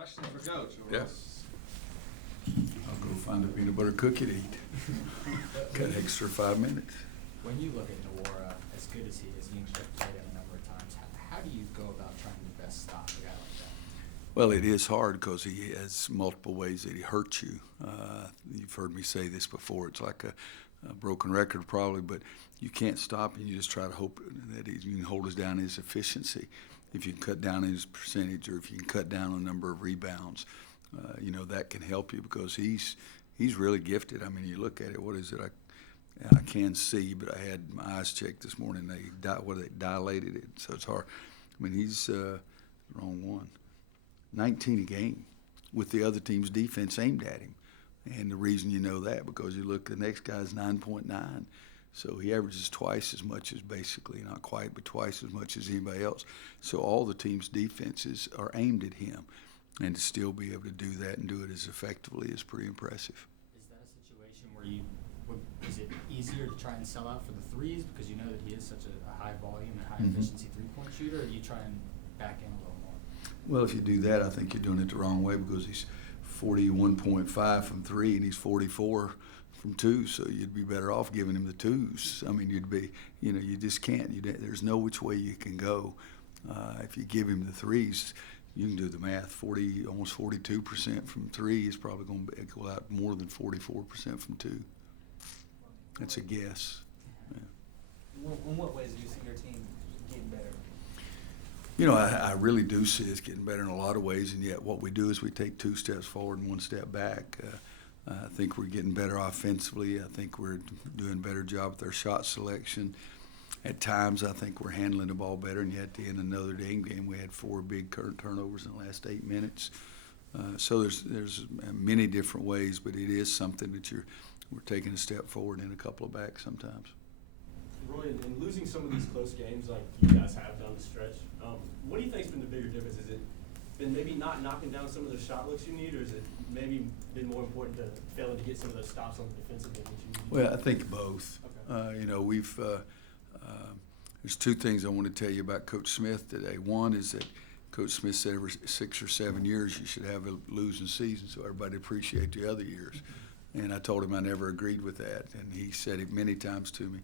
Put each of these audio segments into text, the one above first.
Question for Coach. Yeah. I'll go find a peanut butter cookie to eat. Got an extra 5 minutes. When you look at Nwora, as good as he is, you played him a number of times, how do you go about trying to best stop a guy like that? Well, it is hard because he has multiple ways that he hurts you. You've heard me say this before. It's like a broken record probably, but you can't stop him. You just try to hope that you can hold us down his efficiency. If you can cut down his percentage or if you can cut down the number of rebounds, that can help you because he's really gifted. I mean, you look at it, what is it? I can't see, but I had my eyes checked this morning. They dilated it, so it's hard. I mean, he's wrong one. 19 a game with the other team's defense aimed at him. And the reason you know that, because you look, the next guy's 9.9. So he averages twice as much as basically, not quite, but twice as much as anybody else. So all the team's defenses are aimed at him. And to still be able to do that and do it as effectively is pretty impressive. Is that a situation where is it easier to try and sell out for the threes because you know that he is such a high volume and high efficiency three-point shooter, or do you try and back in a little more? Well, if you do that, I think you're doing it the wrong way because he's 41.5 from three and he's 44 from two, so you'd be better off giving him the twos. I mean, you just can't. There's no which way you can go. If you give him the threes, you can do the math. Almost 42% from three is probably going to equal out more than 44% from two. That's a guess. Yeah. In what ways do you see your team getting better? I really do see us getting better in a lot of ways, and yet what we do is we take 2 steps forward and 1 step back. I think we're getting better offensively. I think we're doing a better job with our shot selection. At times, I think we're handling the ball better, and yet at the end of another Dame game, we had 4 big turnovers in the last 8 minutes. So there's many different ways, but it is something that we're taking a step forward and a couple of back sometimes. Roy, in losing some of these close games like you guys have down the stretch, what do you think's been the bigger difference? Is it been maybe not knocking down some of the shot looks you need, or is it maybe been more important to failing to get some of those stops on the defensive end that you need? Well, I think both. Okay. There's 2 things I want to tell you about Coach Smith today. One is that Coach Smith said every 6 or 7 years you should have a losing season so everybody appreciate the other years. And I told him I never agreed with that, and he said it many times to me.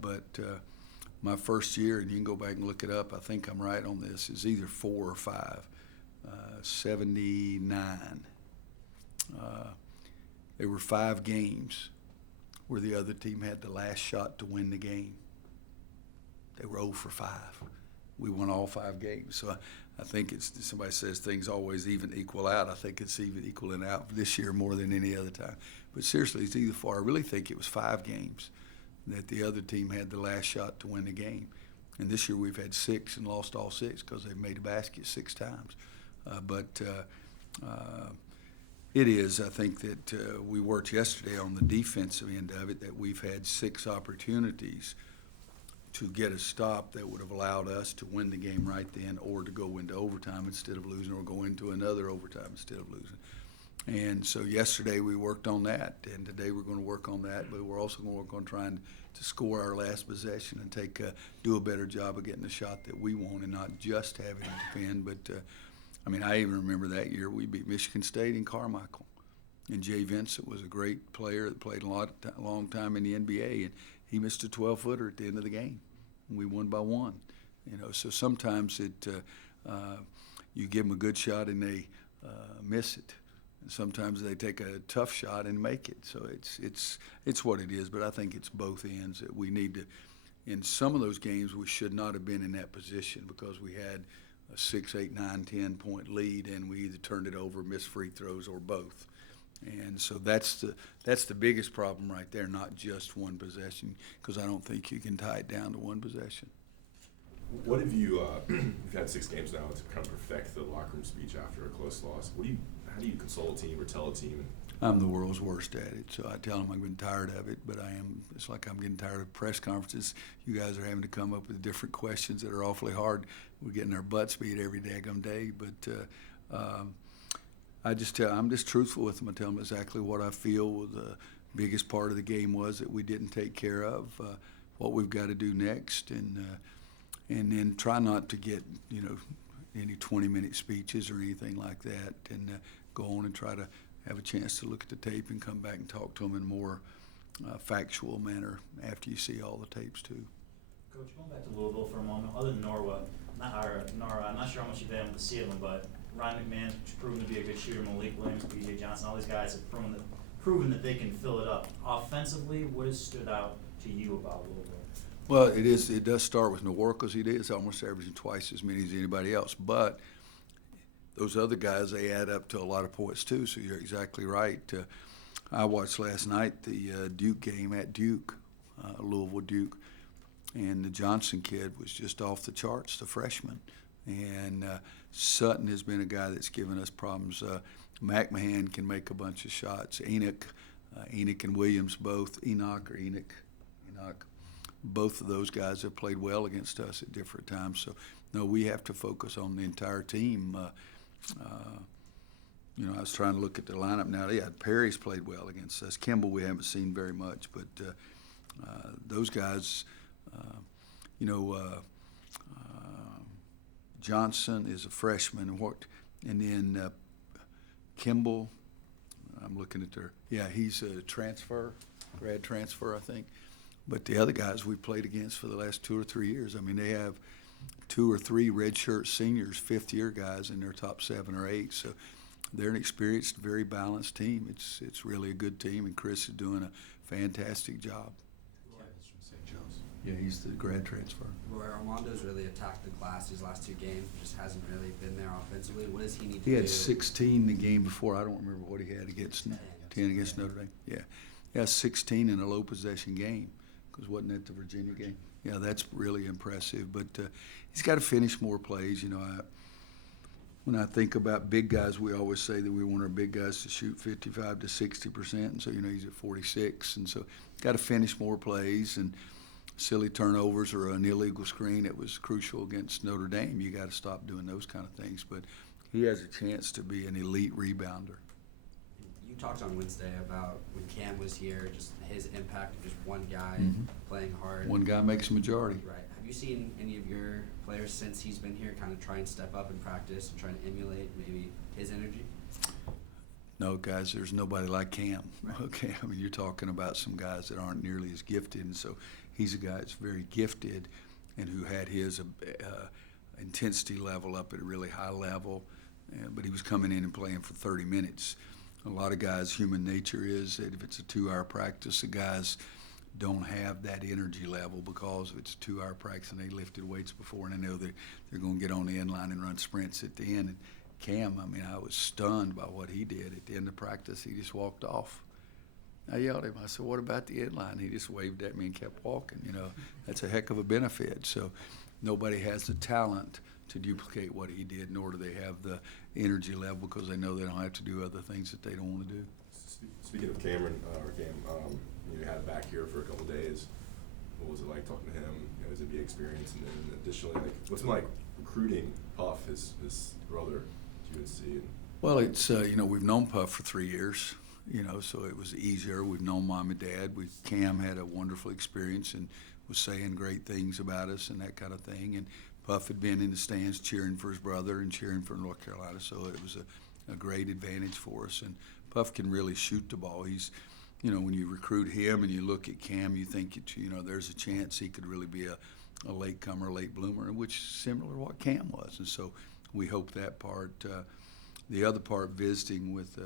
But my first year, and you can go back and look it up, I think I'm right on this, is either 4 or 5, 79. There were 5 games where the other team had the last shot to win the game. They were 0 for 5. We won all 5 games. So I think somebody says things always equal out. I think it's even equaling out this year more than any other time. But seriously, it's either 4. I really think it was 5 games that the other team had the last shot to win the game. And this year we've had 6 and lost all 6 because they've made a basket 6 times. It is, I think that we worked yesterday on the defensive end of it, that we've had 6 opportunities to get a stop that would have allowed us to win the game right then or to go into overtime instead of losing or go into another overtime instead of losing. And so yesterday we worked on that, and today we're going to work on that, but we're also going to work on trying to score our last possession and do a better job of getting the shot that we want and not just having to defend. But, I even remember that year we beat Michigan State in Carmichael, and Jay Vincent was a great player that played a long time in the NBA, and he missed a 12-footer at the end of the game. And we won by 1. So sometimes you give them a good shot and they miss it. And sometimes they take a tough shot and make it. So it's what it is. But I think it's both ends that we need to. In some of those games, we should not have been in that position because we had a 6, 8, 9, 10-point lead, and we either turned it over, missed free throws, or both. And so that's the biggest problem right there, not just one possession, because I don't think you can tie it down to one possession. What have you've had 6 games now to kind of perfect the locker room speech after a close loss. How do you console a team or tell a team? I'm the world's worst at it, so I tell them I'm getting tired of it, but it's like I'm getting tired of press conferences. You guys are having to come up with different questions that are awfully hard. We're getting our butts beat every daggum day, but I'm just truthful with them. I tell them exactly what I feel the biggest part of the game was that we didn't take care of, what we've got to do next, and then try not to get any 20-minute speeches or anything like that, and go on and try to have a chance to look at the tape and come back and talk to them in a more factual manner after you see all the tapes too. Coach, going back to Louisville for a moment, other than Nora, I'm not sure how much you've been able to see of them, but Ryan McMahon's proven to be a good shooter, Malik Williams, B.J. Johnson, all these guys have proven that they can fill it up. Offensively, what has stood out to you about Louisville? Well, it does start with Nworko's. He is almost averaging twice as many as anybody else, but those other guys, they add up to a lot of points too, so you're exactly right. I watched last night the Duke game at Duke, Louisville Duke, and the Johnson kid was just off the charts, the freshman. And Sutton has been a guy that's given us problems. McMahon can make a bunch of shots. Enoch and Williams both, Enoch, both of those guys have played well against us at different times. So, no, we have to focus on the entire team. I was trying to look at the lineup now. Yeah, Perry's played well against us. Kimball we haven't seen very much, but those guys, Johnson is a freshman, and then Kimball, I'm looking at he's a grad transfer, I think. But the other guys we played against for the last 2 or 3 years, I mean, they have 2 or 3 redshirt seniors, fifth-year guys in their top 7 or 8. So they're an experienced, very balanced team. It's really a good team, and Chris is doing a fantastic job. Kevin's from St. Joe's. Yeah, he's the grad transfer. Where Armando's really attacked the glass these last 2 games, just hasn't really been there offensively. What does he need to do? He had 16 the game before. I don't remember what he had against 10 against Notre Dame. Yeah, 16 in a low possession game. Because wasn't that the Virginia game? Yeah, that's really impressive. But he's got to finish more plays. When I think about big guys, we always say that we want our big guys to shoot 55 to 60%. And so, he's at 46. And so got to finish more plays. And silly turnovers or an illegal screen that was crucial against Notre Dame, you got to stop doing those kind of things. But he has a chance to be an elite rebounder. You talked on Wednesday about when Cam was here, just his impact of just one guy playing hard. One guy makes a majority. Right. Have you seen any of your players since he's been here kind of try and step up in practice and try and emulate maybe his energy? No, guys, there's nobody like Cam. Right. Okay, I mean, you're talking about some guys that aren't nearly as gifted, and so he's a guy that's very gifted and who had his intensity level up at a really high level, but he was coming in and playing for 30 minutes. A lot of guys, human nature is that if it's a 2-hour practice, the guys don't have that energy level because it's a 2-hour practice and they lifted weights before and they know that they're going to get on the end line and run sprints at the end. And Cam, I mean, I was stunned by what he did. At the end of practice, he just walked off. I yelled at him. I said, "What about the end line?" He just waved at me and kept walking. That's a heck of a benefit. So nobody has the talent to duplicate what he did, nor do they have the energy level because they know they don't have to do other things that they don't want to do. Speaking of Cameron, you had him back here for a couple days. What was it like talking to him? Is it be experience? And then additionally, what's it like recruiting Puff, his brother, to UNC? Well, it's we've known Puff for 3 years, so it was easier. We've known Mom and Dad. Cam had a wonderful experience and was saying great things about us and that kind of thing. And Puff had been in the stands cheering for his brother and cheering for North Carolina, so it was a great advantage for us. And Puff can really shoot the ball. He's, when you recruit him and you look at Cam, you think, there's a chance he could really be a latecomer, late bloomer, which is similar to what Cam was. And so we hope that part. The other part, visiting with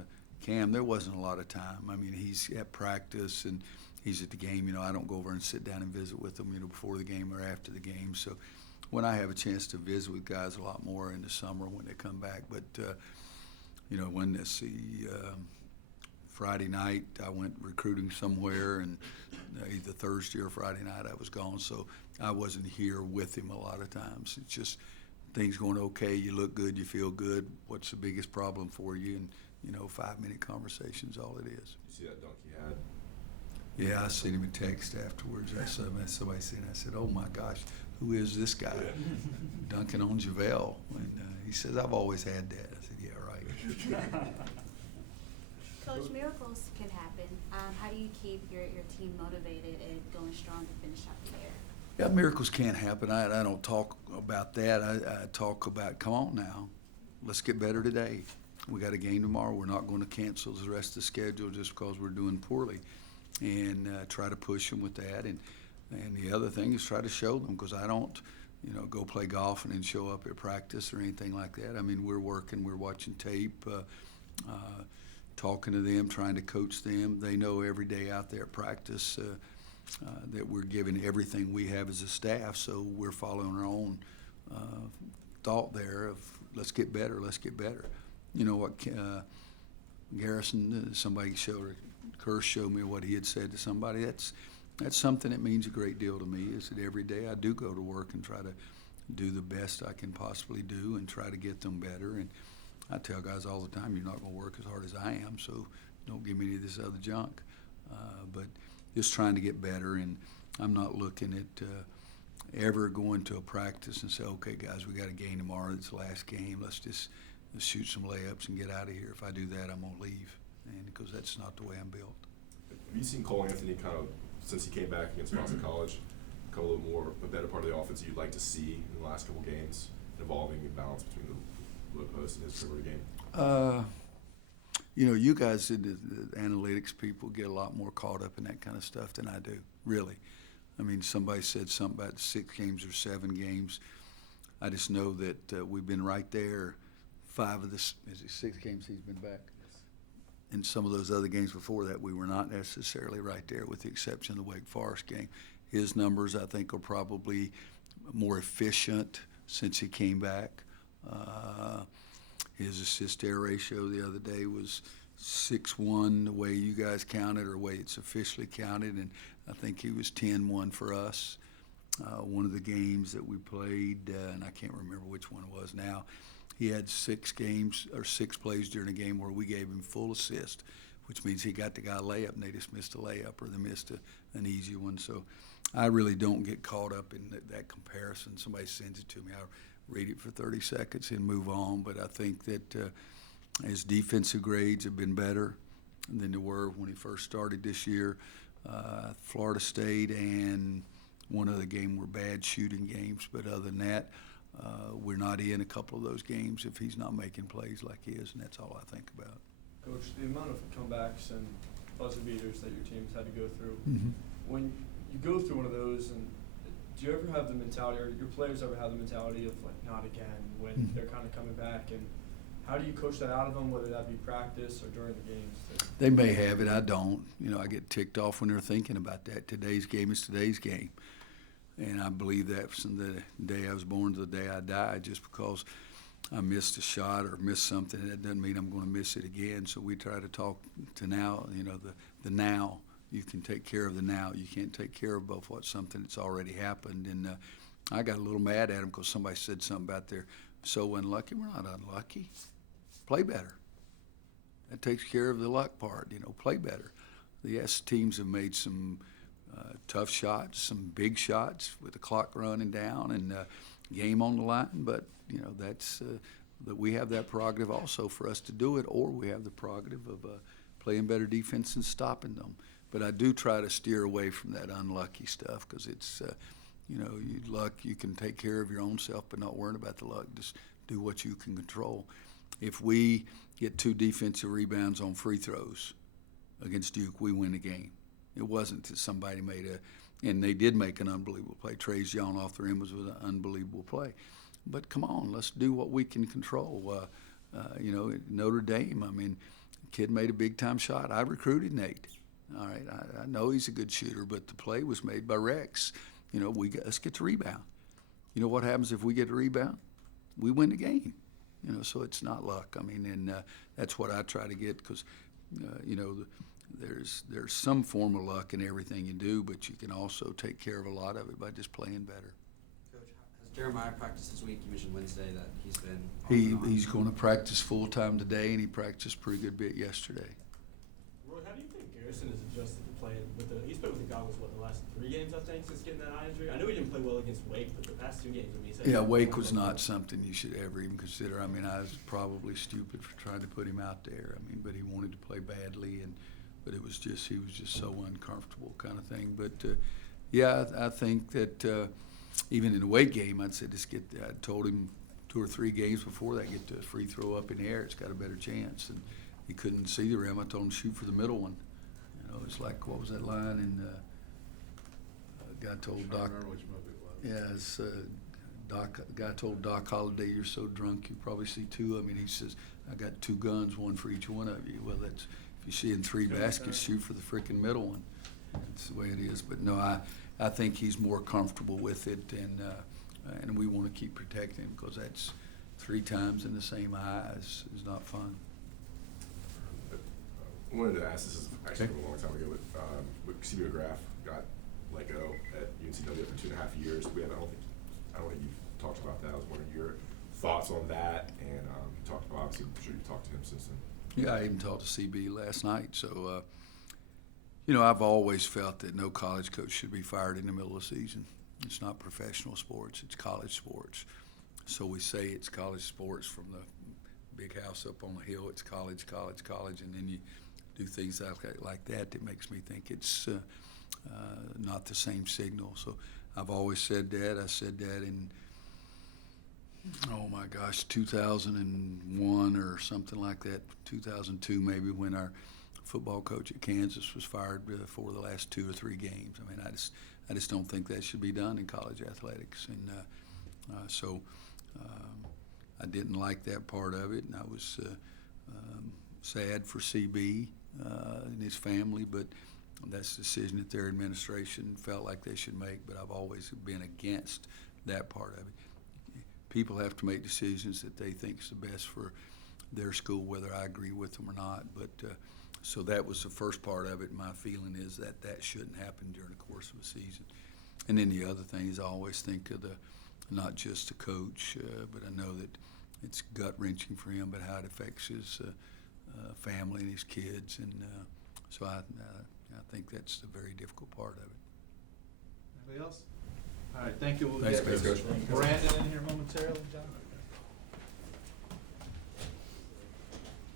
Cam, there wasn't a lot of time. I mean, he's at practice and he's at the game. I don't go over and sit down and visit with him, before the game or after the game. So when I have a chance to visit with guys a lot more in the summer when they come back. But, when Friday night I went recruiting somewhere, and either Thursday or Friday night I was gone. So I wasn't here with him a lot of times. It's just things going okay, you look good, you feel good. What's the biggest problem for you? And, 5-minute conversation's all it is. You see that dunk he had? Yeah, I sent him a text afterwards. Somebody said, I said, "Oh my gosh, who is this guy?" Dunking on JaVale. And he says, "I've always had that." I said, "Yeah, right." Coach, miracles can happen. How do you keep your team motivated and going strong to finish out the year? Yeah, miracles can't happen. I don't talk about that. I talk about, come on now, let's get better today. We got a game tomorrow. We're not going to cancel the rest of the schedule just because we're doing poorly, and try to push them with that. And the other thing is try to show them, because I don't, go play golf and then show up at practice or anything like that. I mean, we're working, we're watching tape, talking to them, trying to coach them. They know every day out there at practice that we're giving everything we have as a staff, so we're following our own thought there of let's get better, let's get better. You know what, Garrison, somebody Kerr showed me what he had said to somebody. That's something that means a great deal to me, is that every day I do go to work and try to do the best I can possibly do and try to get them better. And I tell guys all the time, you're not going to work as hard as I am, so don't give me any of this other junk. But just trying to get better, and I'm not looking at ever going to a practice and say, okay, guys, we got a game tomorrow. It's the last game. Let's shoot some layups and get out of here. If I do that, I'm going to leave, and because that's not the way I'm built. Have you seen Cole Anthony kind of, since he came back against Boston College, become a little more, a better part of the offense you'd like to see in the last couple games, evolving and balance between the low post and his perimeter game? You guys, the analytics people, get a lot more caught up in that kind of stuff than I do, really. I mean, somebody said something about 6 games or 7 games. I just know that we've been right there. 5 of the 6 games he's been back. In some of those other games before that, we were not necessarily right there, with the exception of the Wake Forest game. His numbers, I think, are probably more efficient since he came back. His assist-air ratio the other day was 6-1, the way you guys counted, or the way it's officially counted, and I think he was 10-1 for us. One of the games that we played, and I can't remember which one it was now, he had 6 plays during a game where we gave him full assist, which means he got the guy a layup and they just missed a layup, or they missed an easy one. So I really don't get caught up in that comparison. Somebody sends it to me, I read it for 30 seconds and move on. But I think that his defensive grades have been better than they were when he first started this year. Florida State and one other game were bad shooting games, but other than that, we're not in a couple of those games if he's not making plays like he is, and that's all I think about. Coach, the amount of comebacks and buzzer beaters that your team's had to go through, Mm-hmm. when you go through one of those, and do you ever have the mentality, or your players ever have the mentality of, like, not again, when Mm-hmm. they're kind of coming back, and how do you coach that out of them, whether that be practice or during the games? They may have it, I don't. I get ticked off when they're thinking about that. Today's game is today's game. And I believe that from the day I was born to the day I died. Just because I missed a shot or missed something, that doesn't mean I'm going to miss it again. So we try to talk to now, the now. You can take care of the now. You can't take care of both something that's already happened. And I got a little mad at him because somebody said something about they're so unlucky. We're not unlucky. Play better. That takes care of the luck part, play better. Yes, teams have made some tough shots, some big shots with the clock running down and game on the line, but that's that we have that prerogative also for us to do it, or we have the prerogative of playing better defense and stopping them. But I do try to steer away from that unlucky stuff, because it's luck, you can take care of your own self, but not worrying about the luck. Just do what you can control. If we get 2 defensive rebounds on free throws against Duke, we win the game. It wasn't that somebody and they did make an unbelievable play. Trey's yawn off the rim was an unbelievable play. But come on, let's do what we can control. Notre Dame, kid made a big-time shot. I recruited Nate. All right, I know he's a good shooter, but the play was made by Rex. Let's get the rebound. You know what happens if we get a rebound? We win the game. So it's not luck. And that's what I try to get, because, there's some form of luck in everything you do, but you can also take care of a lot of it by just playing better. Coach, has Jeremiah practiced this week? You mentioned Wednesday that he's been He's going to practice full-time today, and he practiced a pretty good bit yesterday. Roy, how do you think Garrison has adjusted to playing he's played with the Goggles, the last 3 games, I think, since getting that eye injury? I know he didn't play well against Wake, but the past 2 games, he said. Yeah, Wake was not something you should ever even consider. I was probably stupid for trying to put him out there. But he wanted to play badly, but he was just so uncomfortable kind of thing. But Yeah, I think that even in the weight game, I told him 2 or 3 games before that, get the free throw up in the air. It's got a better chance. And he couldn't see the rim. I told him to shoot for the middle one. You know, it's like, what was that line? And a guy told Doc. I remember which movie it was. Yeah, it's Doc. A guy told Doc Holliday, "You're so drunk you probably see 2 of them." And he says, "I got 2 guns, 1 for each one of you." Well, that's if you see in 3 baskets, shoot for the freaking middle one. That's the way it is. But no, I think he's more comfortable with it, and we want to keep protecting him because that's 3 times in the same eye is not fun. I wanted to ask, this is actually from a long time ago, but CB McGrath got let go at UNCW for 2.5 years. I don't think you've talked about that. I was wondering your thoughts on that, and obviously, I'm sure you've talked to him since then. Yeah, I even talked to CB last night. So, you know, I've always felt that no college coach should be fired in the middle of the season. It's not professional sports, it's college sports. So we say it's college sports from the big house up on the hill. It's college, and then you do things like that that makes me think it's not the same signal. So I've always said that. I said that in, 2001 or something like that, 2002 maybe, when our football coach at Kansas was fired for the last 2 or 3 games. I mean, I just don't think that should be done in college athletics, and so I didn't like that part of it, and I was sad for CB and his family, but that's a decision that their administration felt like they should make. But I've always been against that part of it. People have to make decisions that they think is the best for their school, whether I agree with them or not. But so that was the first part of it. My feeling is that shouldn't happen during the course of a season. And then the other thing is I always think of not just the coach, but I know that it's gut-wrenching for him, but how it affects his family and his kids. And so I think that's the very difficult part of it. Anybody else? All right, thank you. We'll Thanks, get Coach. Brandon in here momentarily, John.